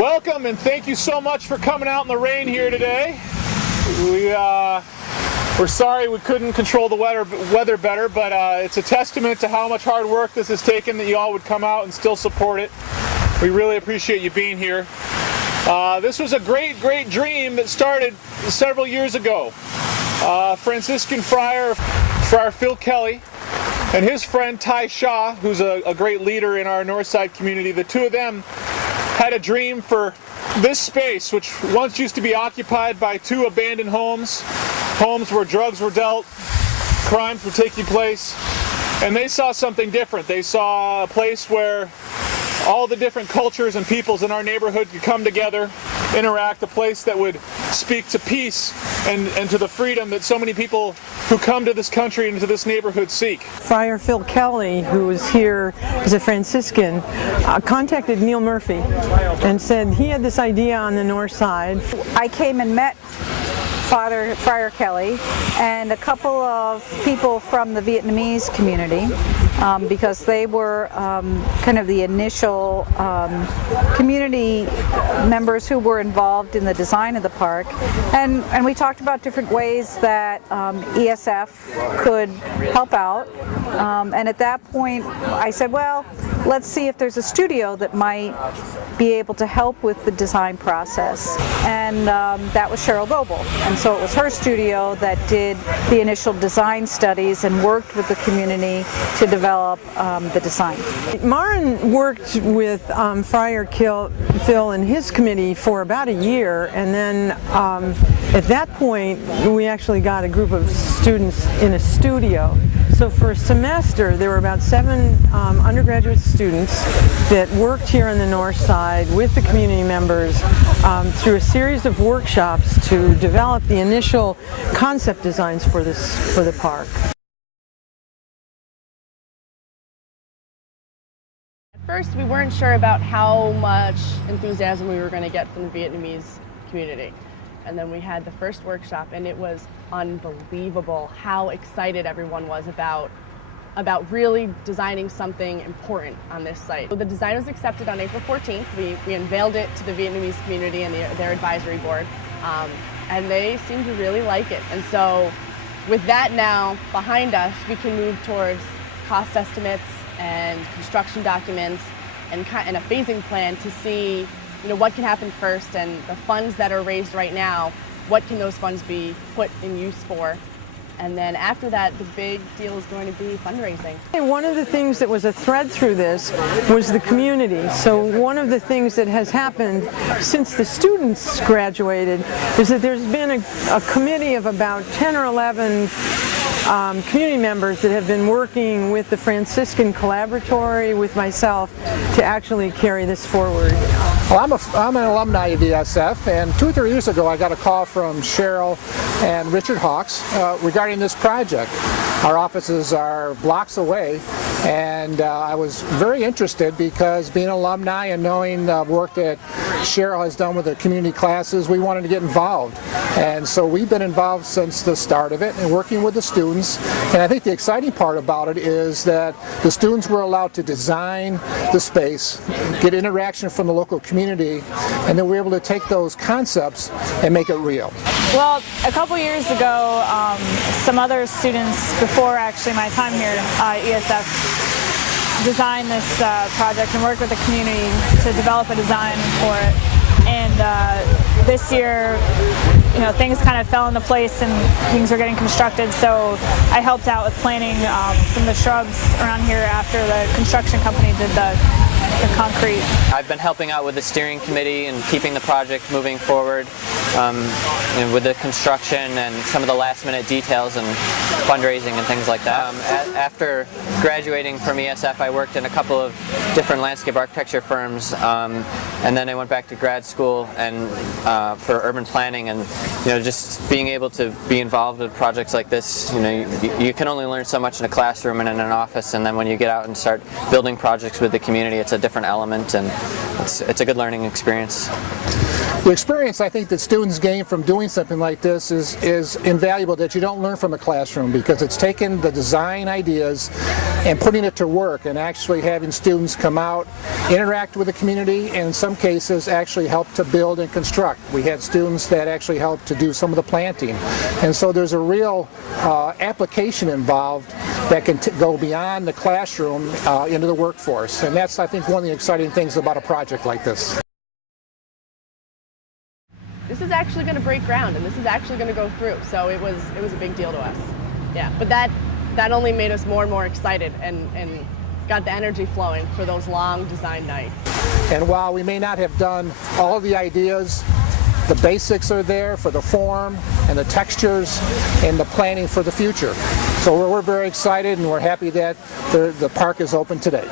Welcome and thank you so much for coming out in the rain here today. We're sorry we couldn't control the weather better, but it's a testament to how much hard work this has taken that you all would come out and still support it. We really appreciate you being here. This was a great dream that started several years ago. Franciscan Friar Phil Kelly and his friend Ty Shaw, who's a great leader in our Northside community, the two of them had a dream for this space, which once used to be occupied by two abandoned homes where drugs were dealt, crimes were taking place, and they saw something different. They saw a place where all the different cultures and peoples in our neighborhood could come together, interact, a place that would speak to peace and to the freedom that so many people who come to this country and to this neighborhood seek. Friar Phil Kelly, who was here as a Franciscan, contacted Neil Murphy and said he had this idea on the north side. I came and met Friar Kelly and a couple of people from the Vietnamese community because they were kind of the initial community members who were involved in the design of the park, and we talked about different ways that ESF could help out, and at that point I said, well, let's see if there's a studio that might be able to help with the design process, and that was Cheryl Goebel. And so it was her studio that did the initial design studies and worked with the community to develop the design. Maren worked with Friar Phil and his committee for about a year, and then at that point we actually got a group of students in a studio. So for a semester there were about 7 undergraduate students that worked here on the north side with the community members through a series of workshops to develop the initial concept designs for the park. At first we weren't sure about how much enthusiasm we were going to get from the Vietnamese community. And then we had the first workshop and it was unbelievable how excited everyone was about really designing something important on this site. So the design was accepted on April 14th. We unveiled it to the Vietnamese community and their advisory board, and they seemed to really like it. And so with that now behind us, we can move towards cost estimates and construction documents and a phasing plan to see what can happen first, and the funds that are raised right now, what can those funds be put in use for? And then after that, the big deal is going to be fundraising. One of the things that was a thread through this was the community. So one of the things that has happened since the students graduated is that there's been a committee of about 10 or 11 community members that have been working with the Franciscan Collaborative with myself to actually carry this forward. Well, I'm an alumni of ESF, and 2 or 3 years ago I got a call from Cheryl and Richard Hawks regarding this project. Our offices are blocks away, and I was very interested because being an alumni and knowing the work that Cheryl has done with the community classes, we wanted to get involved. And so we've been involved since the start of it and working with the students. And I think the exciting part about it is that the students were allowed to design the space, get interaction from the local community, and then we're able to take those concepts and make it real. Well, a couple years ago, some other students before actually my time here at ESF designed this project and worked with the community to develop a design for it. And this year, things kind of fell into place and things were getting constructed, so I helped out with planting some of the shrubs around here after the construction company did the concrete. I've been helping out with the steering committee and keeping the project moving forward with the construction and some of the last minute details and fundraising and things like that. After graduating from ESF, I worked in a couple of different landscape architecture firms, and then I went back to grad school and for urban planning, and just being able to be involved with projects like this, you can only learn so much in a classroom and in an office, and then when you get out and start building projects with the community, it's a different element, and it's a good learning experience. The experience I think that students gain from doing something like this is invaluable, that you don't learn from a classroom, because it's taking the design ideas and putting it to work and actually having students come out, interact with the community, and in some cases actually help to build and construct. We had students that actually helped to do some of the planting, and so there's a real application involved that can go beyond the classroom into the workforce, and that's, I think, one of the exciting things about a project like this. This is actually going to break ground, and this is actually going to go through. So it was a big deal to us. Yeah, but that only made us more and more excited and got the energy flowing for those long design nights. And while we may not have done all of the ideas, the basics are there for the form and the textures and the planning for the future. So we're very excited, and we're happy that the park is open today.